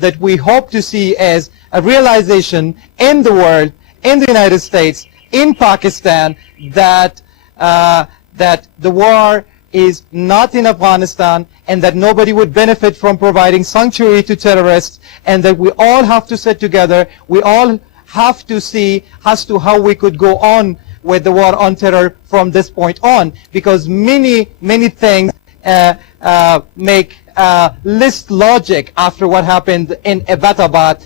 that we hope to see as a realization in the world, in the United States, in Pakistan, that that the war is not in Afghanistan, and that nobody would benefit from providing sanctuary to terrorists, and that we all have to sit together. We all have to see as to how we could go on with the war on terror from this point on, because many things make list logic after what happened in Abbottabad.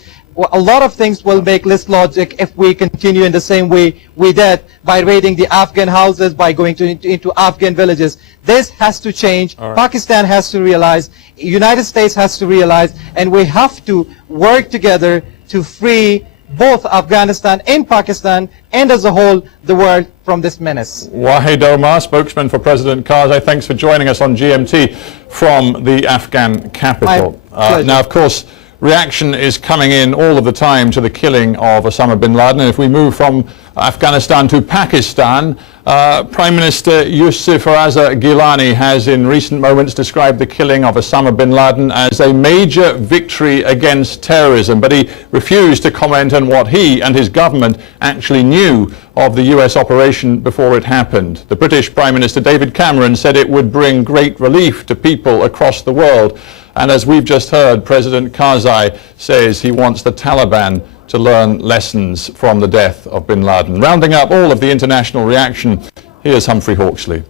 A lot of things will make less logic if we continue in the same way we did, by raiding the Afghan houses, by going into Afghan villages. This has to change. Right. Pakistan has to realize, United States has to realize, and we have to work together to free both Afghanistan and Pakistan, and as a whole, the world, from this menace. Wahid Omar, spokesman for President Karzai, thanks for joining us on GMT from the Afghan capital. Now, of course, reaction is coming in all of the time to the killing of Osama bin Laden. And if we move from Afghanistan to Pakistan, Prime Minister Yusuf Raza Gilani has in recent moments described the killing of Osama bin Laden as a major victory against terrorism, but he refused to comment on what he and his government actually knew of the US operation before it happened. The British Prime Minister David Cameron said it would bring great relief to people across the world. And as we've just heard, President Karzai says he wants the Taliban to learn lessons from the death of bin Laden. Rounding up all of the international reaction, here's Humphrey Hawksley.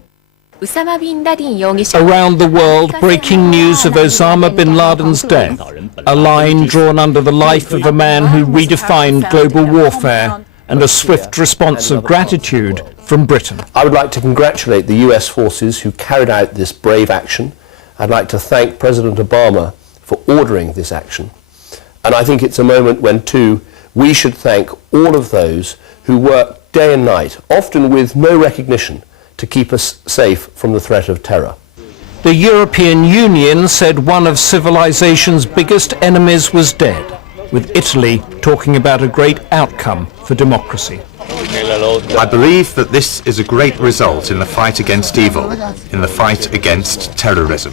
Around the world, breaking news of Osama bin Laden's death, a line drawn under the life of a man who redefined global warfare, and a swift response of gratitude from Britain. I would like to congratulate the US forces who carried out this brave action. I'd like to thank President Obama for ordering this action. And I think it's a moment when, too, we should thank all of those who work day and night, often with no recognition, to keep us safe from the threat of terror. The European Union said one of civilization's biggest enemies was dead, with Italy talking about a great outcome for democracy. I believe that this is a great result in the fight against evil, in the fight against terrorism.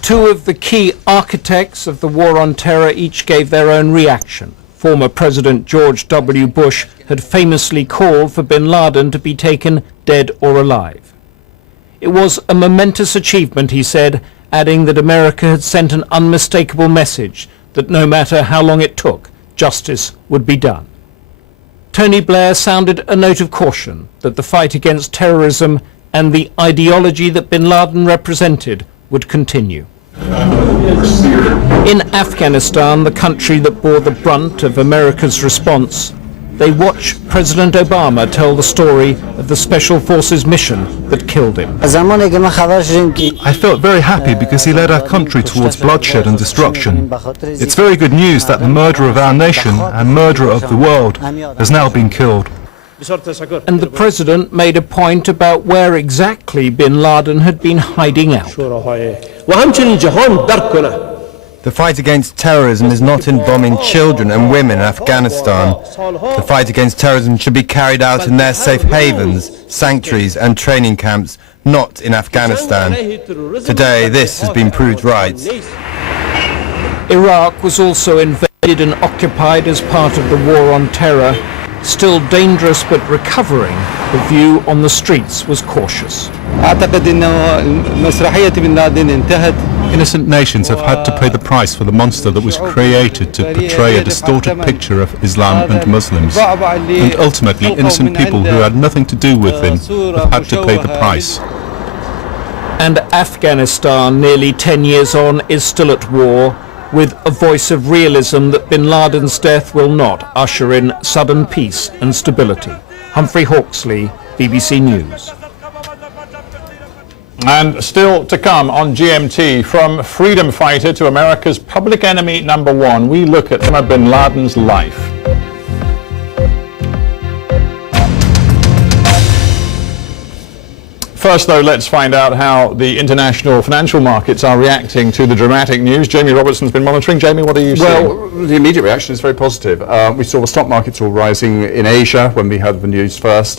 Two of the key architects of the war on terror each gave their own reaction. Former President George W. Bush had famously called for bin Laden to be taken dead or alive. It was a momentous achievement, he said, adding that America had sent an unmistakable message that no matter how long it took, justice would be done. Tony Blair sounded a note of caution that the fight against terrorism and the ideology that bin Laden represented would continue. In Afghanistan, the country that bore the brunt of America's response, they watch President Obama tell the story of the Special Forces mission that killed him. I felt very happy because he led our country towards bloodshed and destruction. It's very good news that the murderer of our nation and murderer of the world has now been killed. And the President made a point about where exactly bin Laden had been hiding out. The fight against terrorism is not in bombing children and women in Afghanistan. The fight against terrorism should be carried out in their safe havens, sanctuaries and training camps, not in Afghanistan. Today this has been proved right. Iraq was also invaded and occupied as part of the war on terror. Still dangerous but recovering, the view on the streets was cautious. Innocent nations have had to pay the price for the monster that was created to portray a distorted picture of Islam and Muslims. And ultimately, innocent people who had nothing to do with him have had to pay the price. And Afghanistan, nearly 10 years on, is still at war, with a voice of realism that bin Laden's death will not usher in sudden peace and stability. Humphrey Hawksley, BBC News. And still to come on GMT, from freedom fighter to America's public enemy number one, we look at Osama bin Laden's life. First, though, let's find out how the international financial markets are reacting to the dramatic news. Jamie Robertson's been monitoring. Jamie, what are you seeing? Well, the immediate reaction is very positive. We saw the stock markets all rising in Asia when we heard the news first.